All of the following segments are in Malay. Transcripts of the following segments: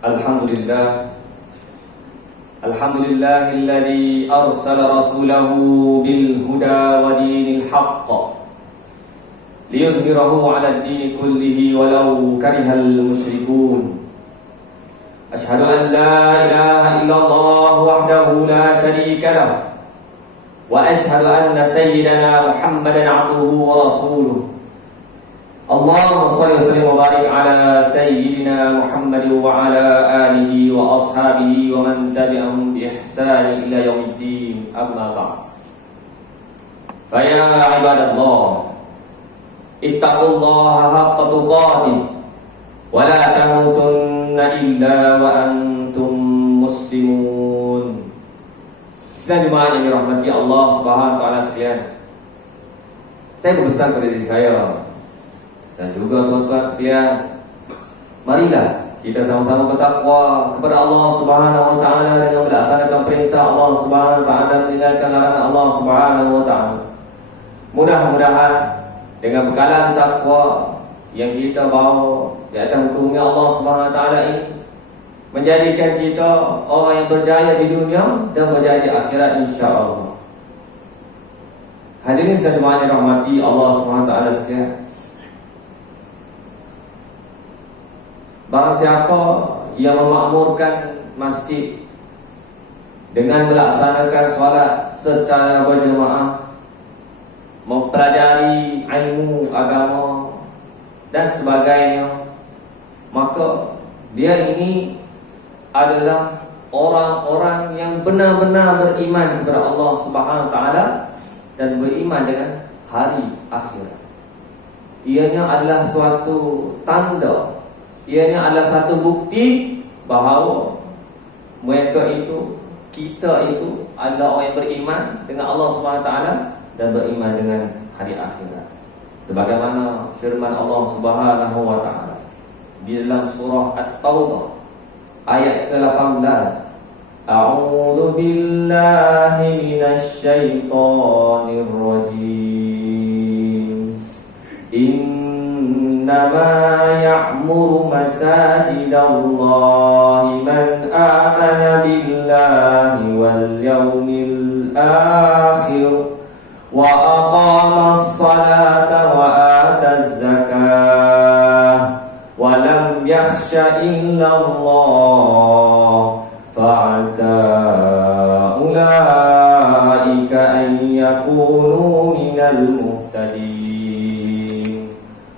Alhamdulillah Alhamdulillahilladzi arsala rasulahu bil huda wa dinil haqq liyuzhirahu 'ala ad-din kullihi walau karihal musyrikun. Ashhadu an la ilaha illallah wahdahu la syarika lah wa ashhadu anna sayyidana Muhammadan 'abduhu wa rasuluh. Allahumma shalli wa sallim wa barik ala sayyidina Muhammad wa ala alihi wa ashabihi wa man tabi'ahum bi ihsan ila yaumiddin. Amma ba'd. Fa ya ibadallah, ittaqullaha haqqa tuqatih wa la tamutunna illa wa antum muslimun. Sidang jemaah yang dirahmati Allah Subhanahu wa taala sekalian. Saya berpesan kepada diri saya dan juga tuan-tuan sekalian, marilah kita sama-sama bertakwa kepada Allah Subhanahu wa taala dengan melaksanakan perintah Allah Subhanahu wa taala, meninggalkan larangan Allah Subhanahu wa taala. Mudah-mudahan dengan bekalan takwa yang kita bawa di atas hukumnya Allah Subhanahu wa taala ini menjadikan kita orang yang berjaya di dunia dan berjaya di akhirat insya-Allah. Hadirin sekalian jemaah yang dirahmati Allah Subhanahu wa taala sekalian, barang siapa yang memakmurkan masjid dengan melaksanakan solat secara berjemaah, mempelajari ilmu agama dan sebagainya, maka dia ini adalah orang-orang yang benar-benar beriman kepada Allah Subhanahu wa taala dan beriman dengan hari akhirat. Ianya adalah suatu tanda, ianya adalah satu bukti bahawa mereka itu, kita itu adalah orang yang beriman dengan Allah Subhanahu wa taala dan beriman dengan hari akhirat. Sebagaimana firman Allah Subhanahu wa taala di dalam surah At-Taubah ayat ke-18, A'udzu billahi minasy syaithanir rajim. Innama ya'muru masajidallahi man amana billahi wal yawmil akhir wa aqamas salata wa ataz zakah wa lam yakhsha illa Allah fa'asa ulaika an yakunu minal muhtadin.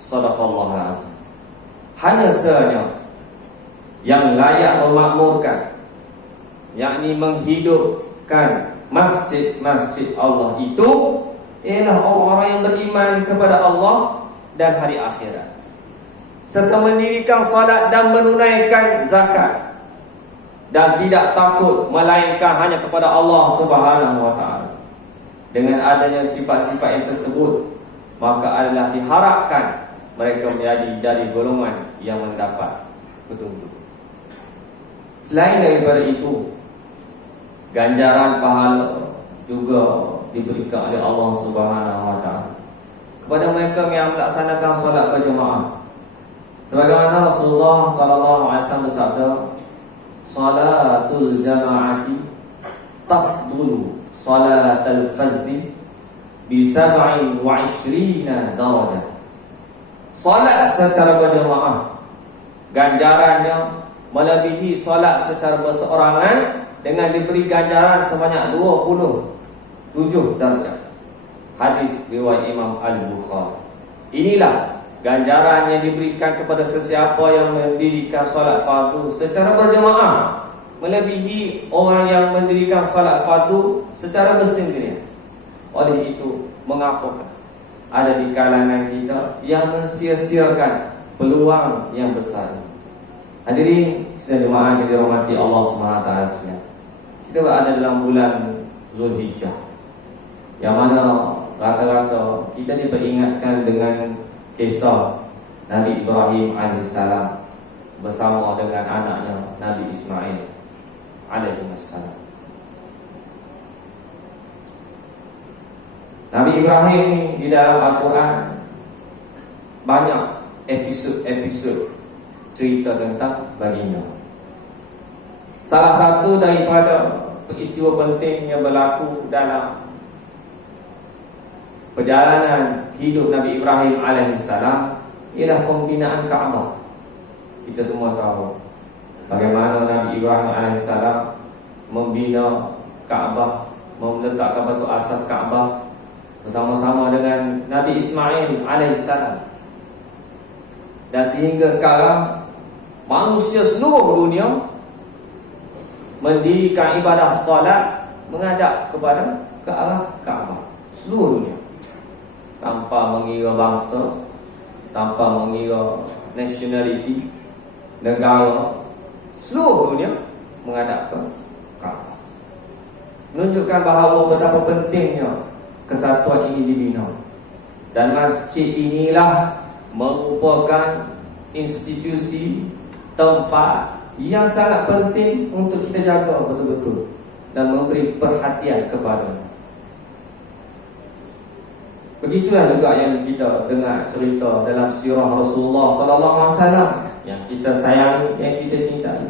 Sadaqallahu azim. Hanya sahaja yang layak memakmurkan, yakni menghidupkan masjid-masjid Allah itu ialah orang-orang yang beriman kepada Allah dan hari akhirat, serta mendirikan salat dan menunaikan zakat, dan tidak takut melainkan hanya kepada Allah Subhanahu wa taala. Dengan adanya sifat-sifat yang tersebut, maka adalah diharapkan mereka menjadi dari golongan yang mendapat petunjuk. Selain daripada itu, ganjaran pahala juga diberikan oleh Allah Subhanahu wa taala kepada mereka yang melaksanakan solat berjemaah. Sebagaimana Rasulullah sallallahu alaihi wasallam bersabda, "Salatul jama'ati tafdulu salatal fardhi bi 27 darajah." Salat secara berjemaah ganjarannya melebihi salat secara berseorangan dengan diberi ganjaran sebanyak 27 darjah. Hadis riwayat Imam Al-Bukhari. Inilah ganjaran yang diberikan kepada sesiapa yang mendirikan solat fardu secara berjemaah, melebihi orang yang mendirikan solat fardu secara bersendirian. Oleh itu, mengapakah ada di kalangan kita yang mensia-siakan peluang yang besar? Hadirin sekalian jemaah yang dirahmati Allah Subhanahu wa taala sekalian, kita berada dalam bulan Zulhijjah, yang mana rata-rata kita diperingatkan dengan kisah Nabi Ibrahim alaihissalam bersama dengan anaknya Nabi Ismail alaihissalam. Nabi Ibrahim di dalam Al-Quran banyak episod-episod cerita tentang baginda. Salah satu daripada peristiwa penting yang berlaku dalam perjalanan hidup Nabi Ibrahim alaihissalam ialah pembinaan Kaabah. Kita semua tahu bagaimana Nabi Ibrahim alaihissalam membina Kaabah, meletakkan batu asas Kaabah bersama-sama dengan Nabi Ismail alaihissalam. Dan sehingga sekarang manusia seluruh dunia mendirikan ibadah solat menghadap ke arah Kaabah, seluruh dunia, tanpa mengira bangsa, tanpa mengira nationality, negara, seluruh dunia menghadap ke Kaabah, menunjukkan bahawa betapa pentingnya kesatuan ini dibina. Dan masjid inilah merupakan institusi, tempat yang sangat penting untuk kita jaga betul-betul dan memberi perhatian kepadanya. Begitulah juga yang kita dengar cerita dalam sirah Rasulullah sallallahu alaihi wasallam yang kita sayangi, yang kita cintai.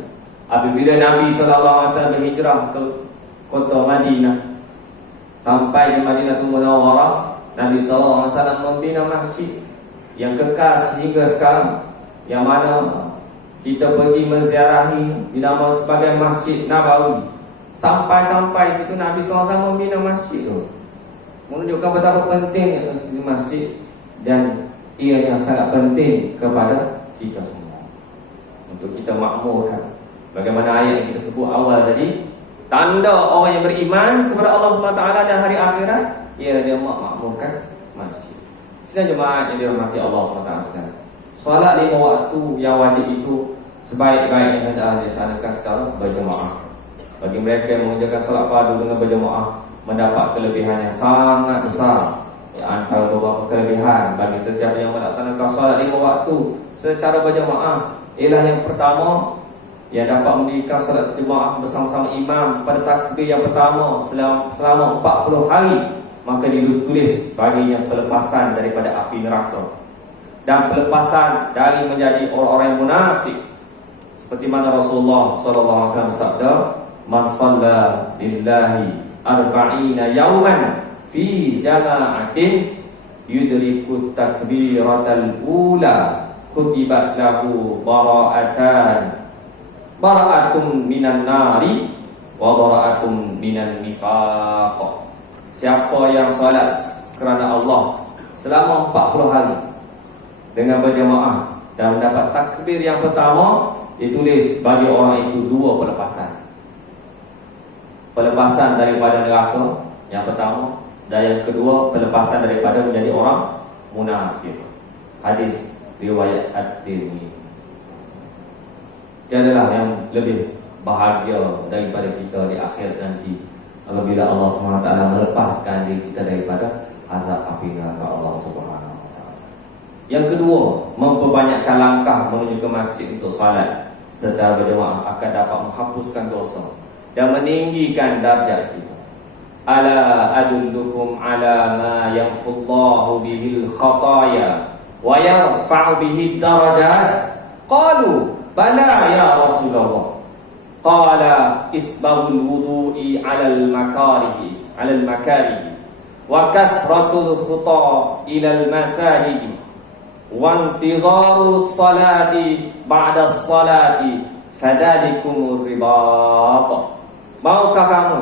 Apabila Nabi sallallahu alaihi wasallam berhijrah ke kota Madinah, sampai di Madinatul Munawwarah, Nabi sallallahu alaihi wasallam membina masjid yang kekal sehingga sekarang, yang mana kita pergi menziarahi dinamakan sebagai Masjid Nabawi. Sampai situ Nabi SAW membina masjid itu, menunjukkan betapa pentingnya masjid dan ia yang sangat penting kepada kita semua untuk kita makmurkan. Bagaimana ayat yang kita sebut awal tadi, tanda orang yang beriman kepada Allah SWT dan hari akhirat ialah dia makmurkan masjid. Sidang jemaah yang dirahmati Allah SWT, solat 5 waktu yang wajib itu sebaik-baiknya hendaklah dilaksanakan secara berjemaah. Bagi mereka yang mengerjakan solat fardu dengan berjemaah mendapat kelebihan yang sangat besar. Antara beberapa kelebihan bagi sesiapa yang melaksanakan solat 5 waktu secara berjemaah ialah yang pertama, yang dapat mendirikan solat jemaah bersama-sama imam pada takbir yang pertama selama 40 hari, maka ditulis baginya pelepasan daripada api neraka dan pelepasan dari menjadi orang-orang yang munafik. Seperti mana Rasulullah sallallahu alaihi wasallam sabda, "Man shalla billahi arba'ina yawman fi jama'atin yudriku takbiratal ula kutibat lahu bara'atun minan nari wa bara'atun minan nifaq." Siapa yang salat kerana Allah selama 40 hari dengan berjemaah dan mendapat takbir yang pertama, ditulis bagi orang itu 2 pelepasan. Pelepasan daripada neraka yang pertama, dan yang kedua pelepasan daripada menjadi orang munafik. Hadis riwayat At-Tirmidzi. Tiadalah yang lebih bahagia daripada kita di akhir nanti apabila Allah SWT melepaskan diri kita daripada azab api neraka Allah Subhanahu wa taala. Yang kedua, memperbanyakkan langkah menuju ke masjid untuk salat secara berjemaah akan dapat menghapuskan dosa dan meninggikan darjat kita. Ala adullukum ala ma yamhullahu bihil khataya wa yarfa'u bihi darajat. Qalu bala ya Rasulullah. Qala isbabul wudu'i 'alal makarihi wa kathratul khuta ilal masajidi wa intizaru salati ba'da salati fadalikumur ribat. Maukah kamu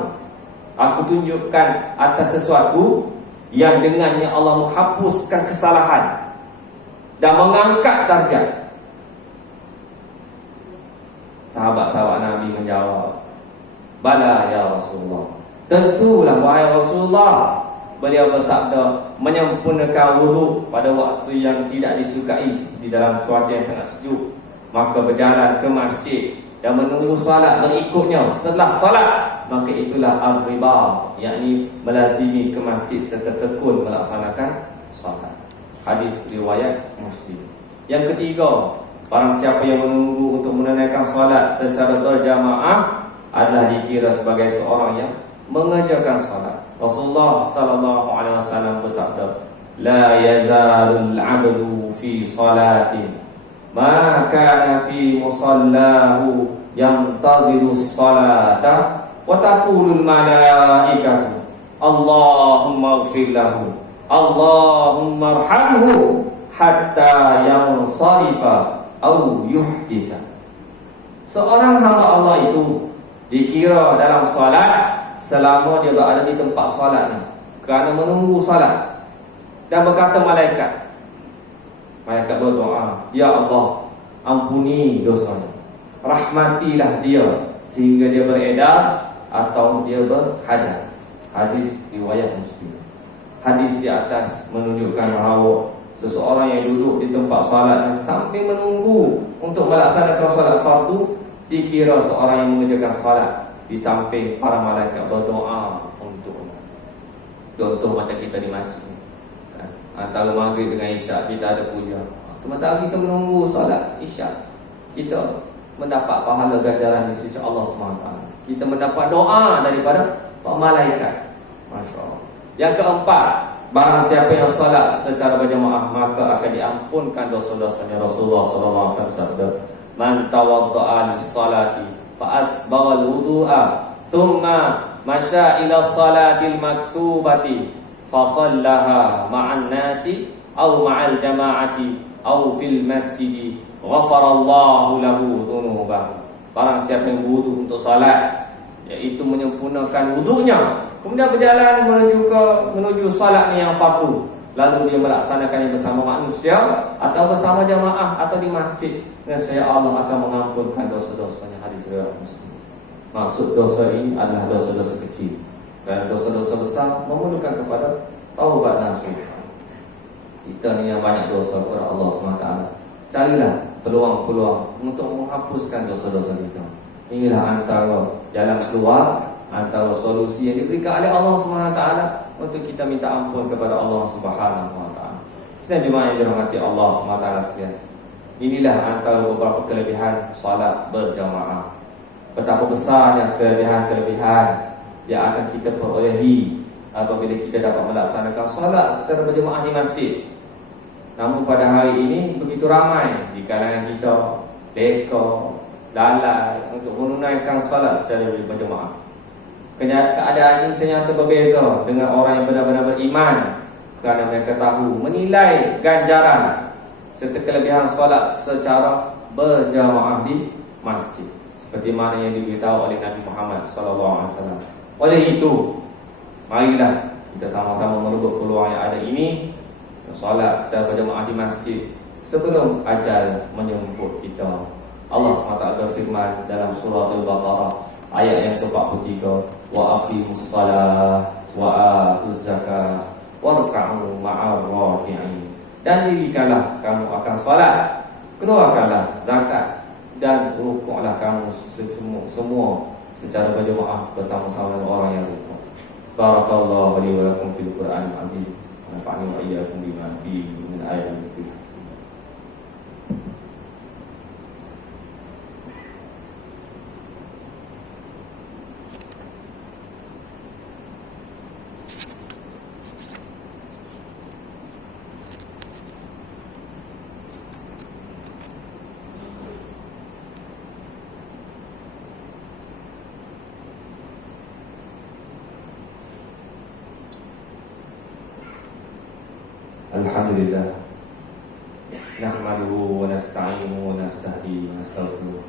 aku tunjukkan atas sesuatu yang dengannya Allah menghapuskan kesalahan dan mengangkat darjat? Sahabat-sahabat Nabi menjawab, bala ya Rasulullah. Tentulah wahai Rasulullah. Beliau bersabda, menyempurnakan wudhu pada waktu yang tidak disukai di dalam cuaca yang sangat sejuk, maka berjalan ke masjid dan menunggu salat berikutnya setelah salat, maka itulah ar-ribat, yakni melazimi ke masjid serta tekun melaksanakan salat. Hadis riwayat Muslim. Yang ketiga, barang siapa yang menunggu untuk menunaikan salat secara berjamaah adalah dikira sebagai seorang yang mengerjakan salat. Rasulullah sallallahu alaihi wasallam bersabda, la yazalul 'abdu fi salatin ma kana fi musallahu yantaziru salata wa taqulul malaikatu Allahumma ighfir lahu Allahumma arhamhu hatta yansarifa au yuhditha. Seorang hamba Allah itu dikira dalam salat selama dia berada di tempat salat ni, kerana menunggu salat. Dan berkata malaikat berdoa, ya Allah, ampuni dosanya, rahmatilah dia sehingga dia beredar atau dia berhadas. Hadis riwayat Muslim. Hadis di atas menunjukkan bahawa seseorang yang duduk di tempat salat sambil menunggu untuk melaksanakan salat fardu dikira seorang yang mengerjakan salat di samping para malaikat berdoa untuknya. Contoh macam kita di masjid kan? Antara maghrib dengan isyak kita ada puja, sementara kita menunggu salat isyak, kita mendapat pahala ganjaran di sisi Allah SWT. Kita mendapat doa daripada para malaikat. Masya Allah. Yang keempat, barang siapa yang salat secara berjamaah maka akan diampunkan dosa-dosanya. Rasulullah SAW sabda, man tawadda'a lis-salati fa asbagha al-wudu'a thumma masya ila salatil maktubati fa sallaha ma'an nasi aw ma'al jama'ati aw fil masjidi ghafarallahu lahu dhunubahu. Barang siapa yang wudu untuk salat, iaitu menyempurnakan wudunya, kemudian berjalan menuju salat yang fardu, lalu dia melaksanakannya bersama manusia atau bersama jamaah atau di masjid, nescaya Allah akan mengampunkan dosa-dosanya. Hadis riwayat Muslim. Maksud dosa ini adalah dosa-dosa kecil, dan dosa-dosa besar memerlukan kepada taubat nasuh. Kita ni yang banyak dosa kepada Allah SWT, carilah peluang-peluang untuk menghapuskan dosa-dosa kita. Inilah antara jalan keluar, antara solusi yang diberikan oleh Allah SWT untuk kita minta ampun kepada Allah SWT. Sedang jemaah yang dirahmati Allah SWT sekalian, inilah antara beberapa kelebihan salat berjamaah. Betapa besarnya kelebihan-kelebihan yang akan kita perolehi apabila kita dapat melaksanakan salat secara berjamaah di masjid. Namun pada hari ini begitu ramai di kalangan kita leka, lalai untuk menunaikan salat secara berjamaah. Keadaan ini ternyata berbeza dengan orang yang benar-benar beriman, kerana mereka tahu menilai ganjaran serta kelebihan salat secara berjamaah di masjid, seperti mana yang diberitahu oleh Nabi Muhammad SAW. Oleh itu, marilah kita sama-sama merebut peluang yang ada ini, salat secara berjamaah di masjid sebelum ajal menjemput kita. Allah SWT berfirman dalam surah Al-Baqarah ayat yang ke-43, wa aqimus salah wa atuz zakah warka'u ma'ar raki'in. Dan dirikanlah kamu akan salat, keluarkanlah zakat, dan rukuklah kamu semua secara berjamaah bersama-sama dengan orang yang rukuk. Barakallahu li wa lakum fil Qur'anil azim. Nafa'ani wa iyyakum bima fihi min ayatin. Alhamdulillah, nahmaduhu wa nasta'inuhu wa nasta'hihi wa nastaghfiruh